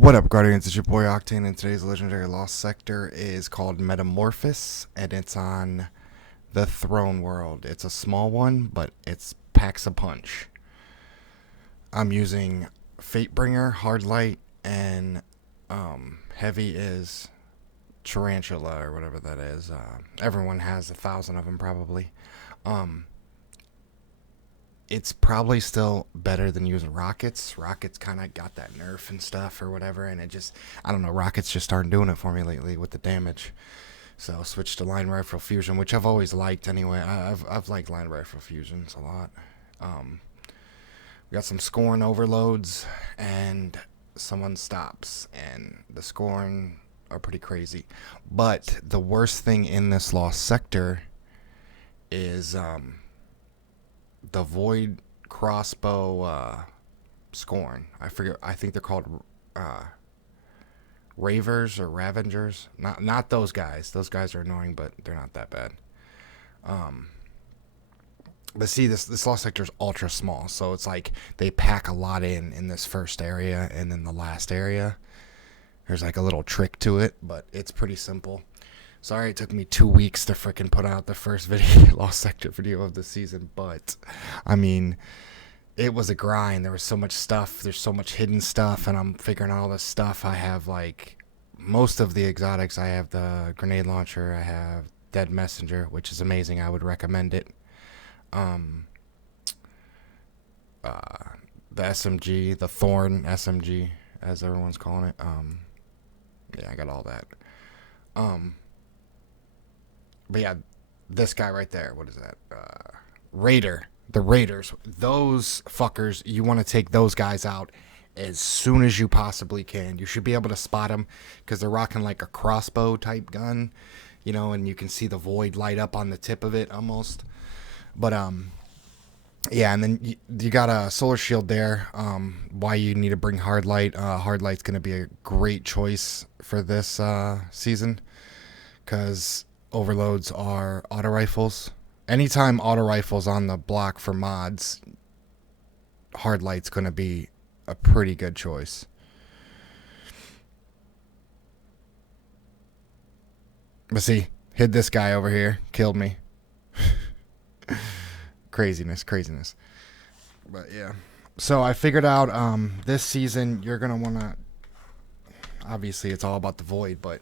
What up, Guardians? It's your boy Octane, and today's legendary lost sector is called Metamorphosis, and it's on the Throne World. It's a small one, but it's packs a punch. I'm using Fatebringer, Hard Light, and heavy is Tarantula or whatever that is. Everyone has 1,000 of them probably. Um, it's probably still better than using rockets. Rockets kind of got that nerf and stuff or whatever, and I don't know, rockets just aren't doing it for me lately with the damage. So I switched to line rifle fusion, which I've always liked anyway. I've liked line rifle fusions a lot. We got some scoring overloads and someone stops, and the scoring are pretty crazy. But the worst thing in this lost sector is the void crossbow scorn. I forget. I think they're called ravers or ravengers. Not those guys. Those guys are annoying, but they're not that bad. But see, this lost sector is ultra small, so it's like they pack a lot in this first area, and then the last area there's like a little trick to it, but it's pretty simple. Sorry it took me 2 weeks to freaking put out the first video, lost sector video of the season, but I mean, it was a grind. There was so much stuff. There's so much hidden stuff, and I'm figuring out all this stuff. I have like most of the exotics. I have the grenade launcher. I have Dead Messenger, which is amazing. I would recommend it. Um, the SMG, the Thorn SMG, as everyone's calling it. Yeah, I got all that. But yeah, this guy right there, what is that? Raider. The Raiders. Those fuckers, you want to take those guys out as soon as you possibly can. You should be able to spot them because they're rocking like a crossbow type gun, and you can see the void light up on the tip of it almost. But, yeah, and then you got a solar shield there. Why you need to bring hard light. Hard light's going to be a great choice for this season because overloads are auto rifles. Anytime auto rifles on the block for mods, hard light's going to be a pretty good choice. But see, hit this guy over here, killed me. Craziness. But yeah, so I figured out this season you're going to want to, obviously it's all about the void, but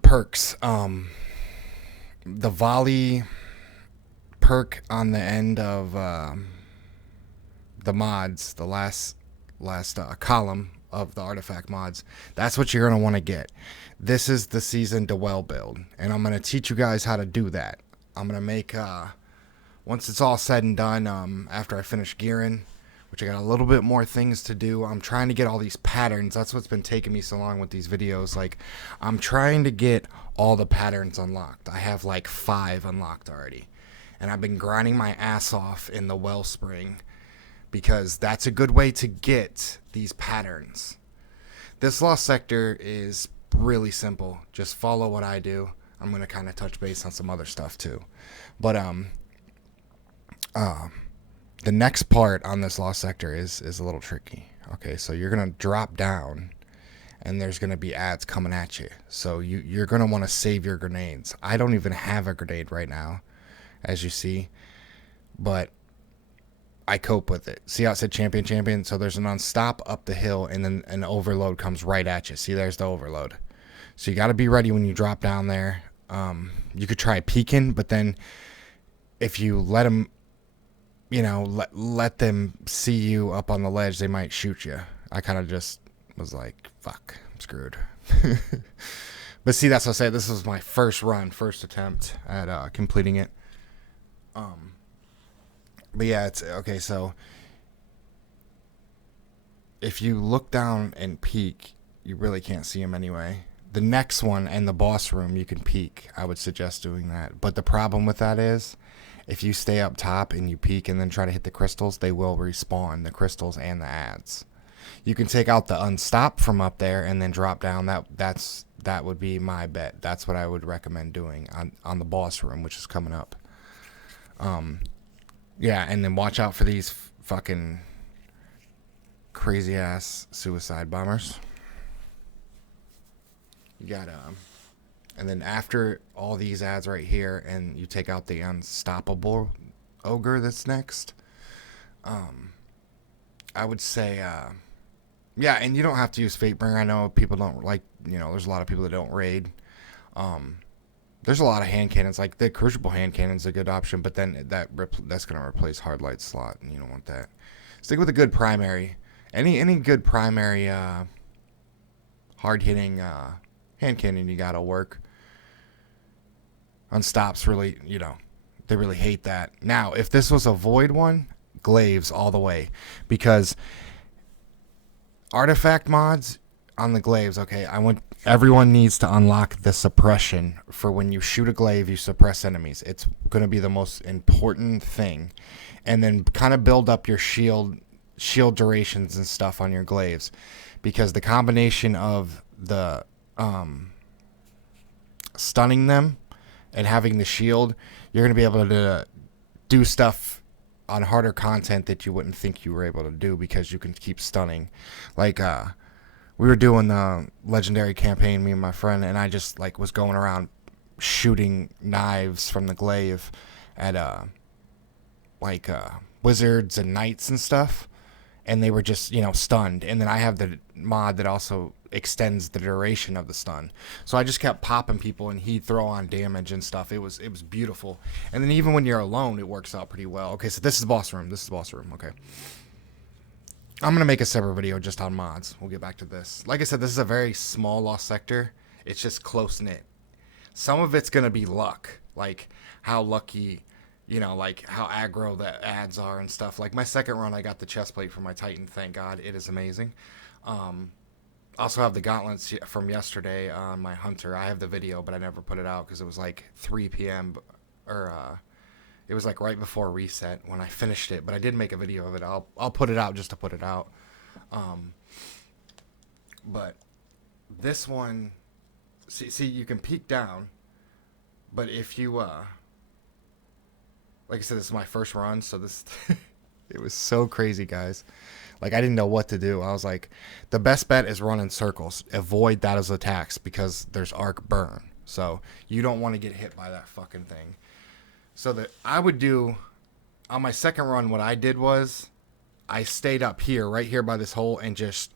perks. The volley perk on the end of the mods, the last column of the artifact mods, that's what you're going to want to get. This is the season to well build, and I'm going to teach you guys how to do that. I'm going to make, once it's all said and done, after I finish gearing, which I got a little bit more things to do. I'm trying to get all these patterns. That's what's been taking me so long with these videos. Like, I'm trying to get all the patterns unlocked. I have like 5 unlocked already. And I've been grinding my ass off in the Wellspring because that's a good way to get these patterns. This lost sector is really simple. Just follow what I do. I'm going to kind of touch base on some other stuff too. But the next part on this lost sector is a little tricky. Okay, so you're going to drop down and there's going to be ads coming at you. So you're going to want to save your grenades. I don't even have a grenade right now, as you see, but I cope with it. See how it said champion? So there's an unstop up the hill, and then an overload comes right at you. See, there's the overload. So you got to be ready when you drop down there. You could try peeking, but then if you let them, let them see you up on the ledge, they might shoot you. I kind of just was like, fuck, I'm screwed. But see, that's what I say. This was my first attempt at completing it. But yeah, it's okay. So if you look down and peek, you really can't see them anyway. The next one and the boss room, you can peek. I would suggest doing that. But the problem with that is, if you stay up top and you peek and then try to hit the crystals, they will respawn, the crystals and the ads. You can take out the unstop from up there and then drop down. That would be my bet. That's what I would recommend doing on the boss room, which is coming up. Yeah, and then watch out for these fucking crazy ass suicide bombers. You got and then after all these ads right here, and you take out the unstoppable ogre that's next. I would say, yeah, and you don't have to use Fatebringer. I know people don't like, there's a lot of people that don't raid. There's a lot of hand cannons, like the Crucible hand cannon's a good option, but then that's going to replace Hard Light slot, and you don't want that. Stick with a good primary. Any good primary hard hitting hand cannon you gotta work. Unstops really, they really hate that. Now, if this was a void one, glaives all the way, because artifact mods on the glaives. Okay, everyone needs to unlock the suppression for when you shoot a glaive, you suppress enemies. It's going to be the most important thing, and then kind of build up your shield durations and stuff on your glaives, because the combination of the stunning them and having the shield, you're going to be able to do stuff on harder content that you wouldn't think you were able to do, because you can keep stunning. Like we were doing the legendary campaign, me and my friend, and I just was going around shooting knives from the glaive at wizards and knights and stuff, and they were just stunned. And then I have the mod that also extends the duration of the stun, so I just kept popping people, and he'd throw on damage and stuff. It was beautiful. And then even when you're alone, it works out pretty well. Okay, so this is the boss room. Okay, I'm gonna make a separate video just on mods. We'll get back to this. Like I said, this is a very small lost sector. It's just close knit. Some of it's gonna be luck, like how lucky, like how aggro the ads are and stuff. Like my second run, I got the chest plate for my Titan. Thank God, it is amazing. Also have the gauntlets from yesterday on my hunter. I have the video, but I never put it out because it was like 3 p.m. or it was like right before reset when I finished it. But I did make a video of it. I'll put it out just to put it out. But this one, see, you can peek down, but if you like I said, this is my first run, so this it was so crazy, guys. Like, I didn't know what to do. I was like, the best bet is run in circles. Avoid that as attacks, because there's arc burn. So you don't want to get hit by that fucking thing. So that I would do, on my second run, what I did was I stayed up here, right here by this hole, and just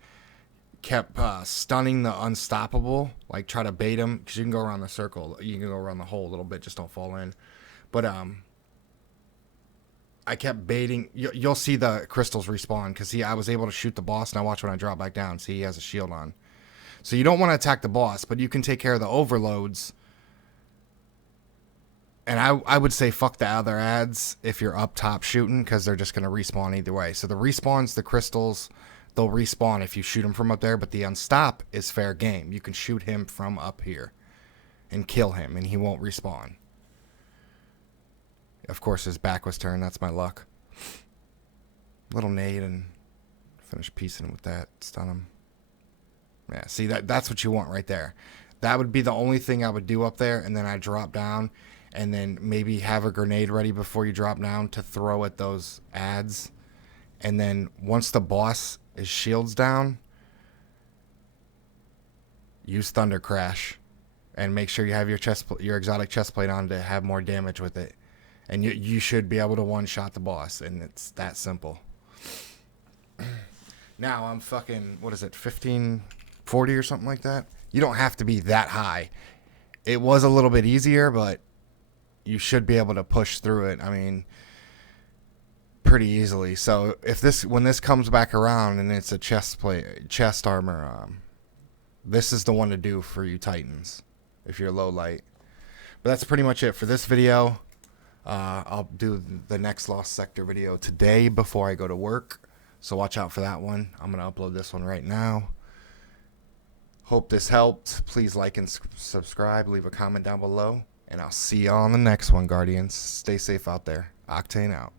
kept stunning the unstoppable. Like, try to bait him, because you can go around the circle. You can go around the hole a little bit, just don't fall in. But I kept baiting. You'll see the crystals respawn, because I was able to shoot the boss. Now watch when I drop back down. See, he has a shield on. So you don't want to attack the boss, but you can take care of the overloads. And I would say fuck the other ads if you're up top shooting, because they're just going to respawn either way. So the respawns, the crystals, they'll respawn if you shoot them from up there. But the unstop is fair game. You can shoot him from up here and kill him, and he won't respawn. Of course, his back was turned. That's my luck. Little nade and finish piecing with that. Stun him. Yeah, see, that's what you want right there. That would be the only thing I would do up there, and then I drop down, and then maybe have a grenade ready before you drop down to throw at those ads. And then once the boss is shields down, use Thunder Crash, and make sure you have your exotic chest plate on to have more damage with it. And you should be able to one-shot the boss, and it's that simple. Now I'm fucking, 1540 or something like that? You don't have to be that high. It was a little bit easier, but you should be able to push through it, I mean, pretty easily. So when this comes back around and it's a chest armor, this is the one to do for you Titans, if you're low light. But that's pretty much it for this video. I'll do the next Lost Sector video today before I go to work, so watch out for that one. I'm going to upload this one right now. Hope this helped. Please like and subscribe. Leave a comment down below, and I'll see you on the next one, Guardians. Stay safe out there. Octane out.